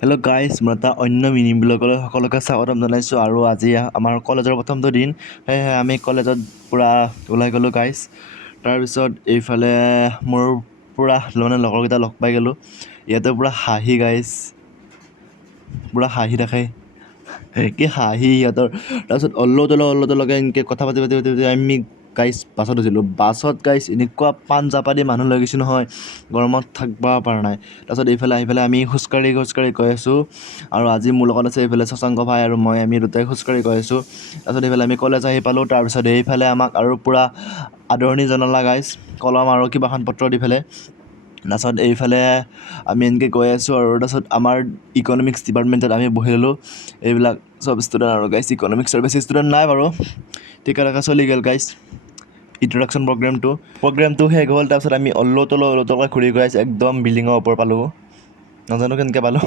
Hello' guys, মই এটা অন্য মিনি ব্লগলৈ সকলোকে স্বাগতম জনাইছোঁ। আৰু আজি আমাৰ কলেজৰ প্ৰথমটো দিন, সেয়েহে আমি কলেজত পূৰা ওলাই গ'লোঁ গাইজ। তাৰপিছত এইফালে মোৰ পূৰা লগৰকেইটা লগ পাই গ'লোঁ। ইয়াতে পূৰা হাঁহি গাইজ, পূৰা হাঁহি থাকে, কি হাঁহি সিহঁতৰ। তাৰপিছত অল্ল তলকৈ এনেকৈ কথা পাতি আমি গাইজ বাছত উঠিলোঁ। বাছত গাইজ এনেকুৱা পাঞ্জাবাৰী মানুহ লৈ গৈছোঁ নহয়, গৰমত থাকিব পৰা নাই। তাৰপিছত এইফালে আহি পেলাই আমি খোজকাঢ়ি গৈ আছোঁ। আৰু আজি মোৰ লগত আছে এইফালে শশাংক ভাই আৰু মই, আমি দুটাই খোজকাঢ়ি গৈ আছোঁ। তাৰপিছত এইফালে আমি কলেজ আহি পালোঁ। তাৰপিছত এইফালে আমাক আৰু পূৰা আদৰণি জনালা গাইজ, কলম আৰু কিবাখন পত্ৰ দি পেলাই। তাৰপিছত এইফালে আমি এনেকৈ গৈ আছোঁ আৰু তাৰপিছত আমাৰ ইকনমিক্স ডিপাৰ্টমেণ্টত আমি বহি ল'লোঁ। এইবিলাক চব ষ্টুডেণ্ট আৰু গাইজ, ইকনমিক্সৰ বেছি ষ্টুডেণ্ট নাই বাৰু, ঠিকে চলি গ'ল গাইজ ইণ্ট্ৰডাকশ্যন প্ৰগ্ৰেমটো শেষ হ'ল। তাৰপিছত আমি অল্ল তলকৈ ঘূৰি গৈ আছোঁ, একদম বিল্ডিঙৰ ওপৰ পালোঁ। নাজানো কেনেকৈ পালোঁ।